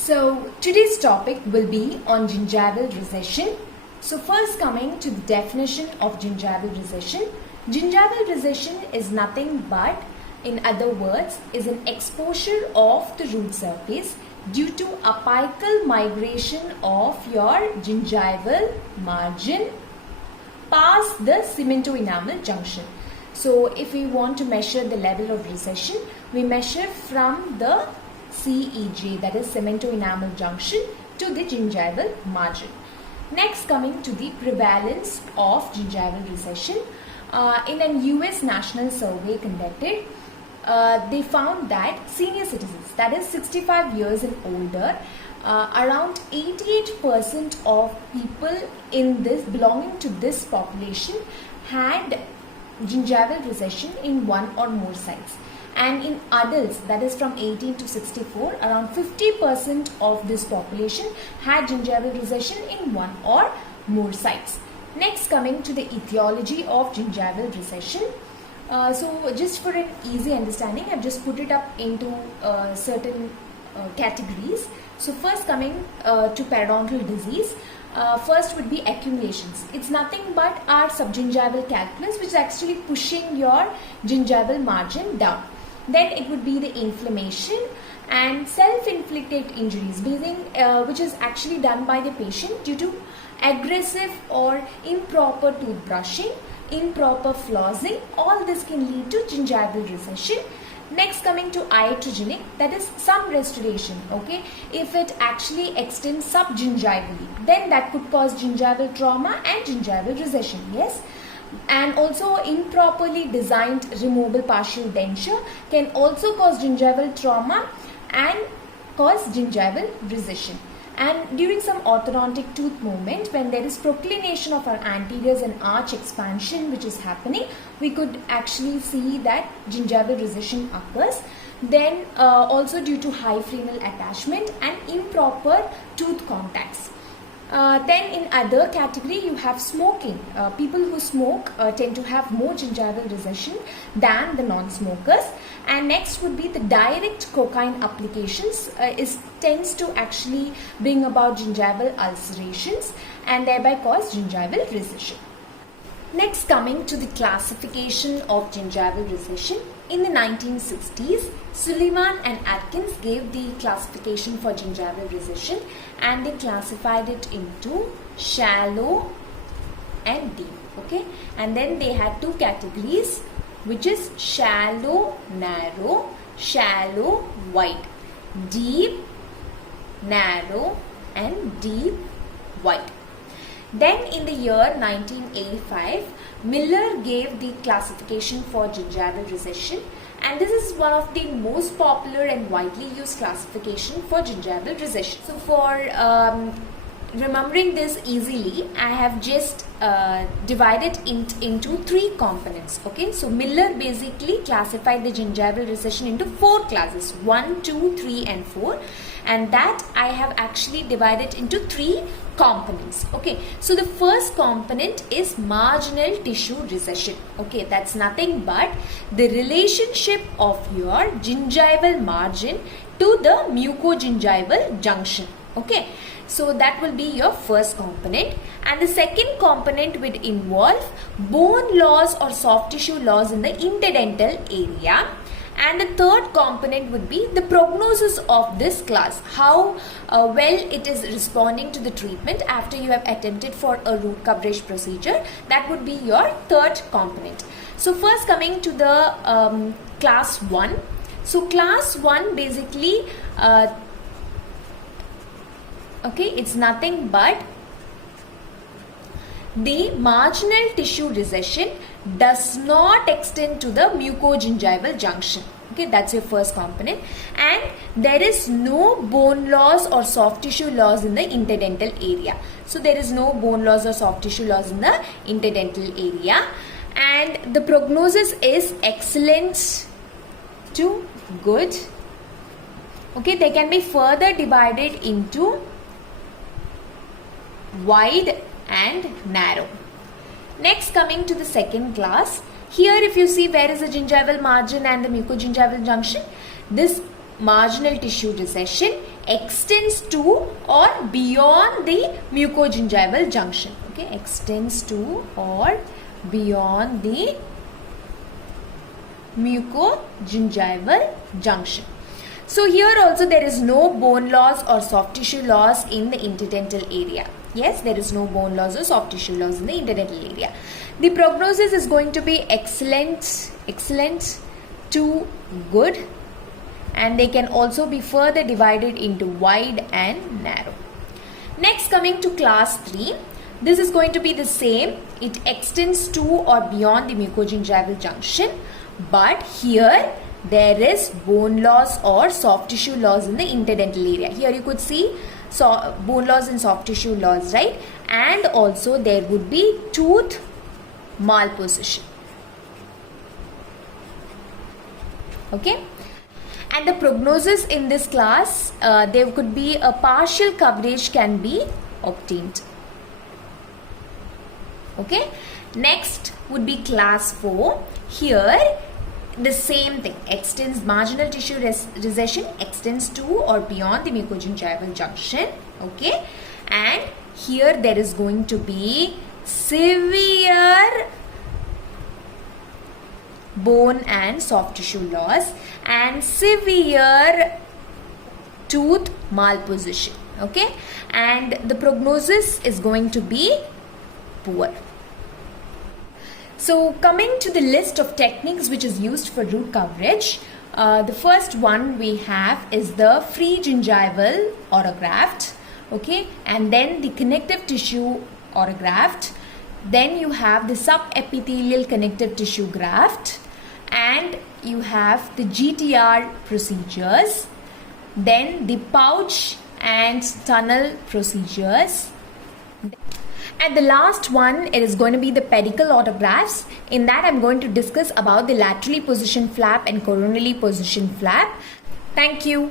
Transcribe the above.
So today's topic will be on gingival recession. So first coming to the definition of gingival recession. Gingival recession is nothing but, in other words, is an exposure of the root surface due to apical migration of your gingival margin past the cemento-enamel junction. So if we want to measure the level of recession, we measure from the CEJ, that is cemento-enamel junction, to the gingival margin. Next, coming to the prevalence of gingival recession. In an US national survey conducted, they found that senior citizens, that is 65 years and older, around 88% of people in this belonging to this population had gingival recession in one or more sides. And in adults, that is from 18 to 64, around 50% of this population had gingival recession in one or more sides. Next, coming to the etiology of gingival recession. So just for an easy understanding, I've just put it up into certain categories. So first coming to periodontal disease. First would be accumulations. It's nothing but our subgingival calculus, which is actually pushing your gingival margin down. Then it would be the inflammation and self-inflicted injuries, which is actually done by the patient due to aggressive or improper toothbrushing, improper flossing. All this can lead to gingival recession. Next, coming to iatrogenic, that is some restoration. Okay, if it actually extends subgingivally, then that could cause gingival trauma and gingival recession. Yes. And also improperly designed removable partial denture can also cause gingival trauma and cause gingival recession. And during some orthodontic tooth movement, when there is proclination of our anteriors and arch expansion which is happening, we could actually see that gingival recession occurs. Then also due to high frenal attachment and improper tooth contacts. Then in other category, you have smoking. People who smoke tend to have more gingival recession than the non-smokers. And next would be the direct cocaine applications tends to actually bring about gingival ulcerations and thereby cause gingival recession. Next, coming to the classification of gingival recession. In the 1960s, Sullivan and Atkins gave the classification for gingival recession and they classified it into shallow and deep. Okay, and then they had two categories, which is shallow narrow, shallow wide, deep narrow and deep wide. Then in the year 1985, Miller gave the classification for gingival recession, and this is one of the most popular and widely used classification for gingival recession. So for remembering this easily, I have just divided it into three components. Okay, so Miller basically classified the gingival recession into four classes: 1, 2, 3 and 4, and that I have actually divided into three components. Okay, so the first component is marginal tissue recession. Okay, that's nothing but the relationship of your gingival margin to the mucogingival junction. Okay, so that will be your first component, and the second component would involve bone loss or soft tissue loss in the interdental area. And the third component would be the prognosis of this class, how well it is responding to the treatment after you have attempted for a root coverage procedure. That would be your third component. So first coming to the class 1. So class 1 basically, okay, it's nothing but the marginal tissue recession does not extend to the mucogingival junction. Okay, that's your first component, and there is no bone loss or soft tissue loss in the interdental area. So there is no bone loss or soft tissue loss in the interdental area, and the prognosis is excellent to good. Okay, they can be further divided into wide and narrow. Next, coming to the second class. Here if you see, where is the gingival margin and the mucogingival junction? This marginal tissue recession extends to or beyond the mucogingival junction. Okay, extends to or beyond the mucogingival junction. So here also there is no bone loss or soft tissue loss in the interdental area. Yes, there is no bone loss or soft tissue loss in the interdental area. The prognosis is going to be excellent to good, and they can also be further divided into wide and narrow. Next, coming to class 3, this is going to be the same. It extends to or beyond the mucogingival junction, but here there is bone loss or soft tissue loss in the interdental area. Here you could see bone loss and soft tissue loss, right? And also there would be tooth malposition. Okay, and the prognosis in this class, there could be a partial coverage can be obtained. Okay, next would be class 4. Here the same thing, extends marginal tissue recession extends to or beyond the mucogingival junction. Okay, and here there is going to be severe bone and soft tissue loss and severe tooth malposition. Okay, and the prognosis is going to be poor. So coming to the list of techniques which is used for root coverage, the first one we have is the free gingival autograft. Okay, and then the connective tissue autograft. Then you have the subepithelial connective tissue graft, and you have the GTR procedures, then the pouch and tunnel procedures. And the last one, it is going to be the pedicle autografts. In that, I'm going to discuss about the laterally positioned flap and coronally positioned flap. Thank you.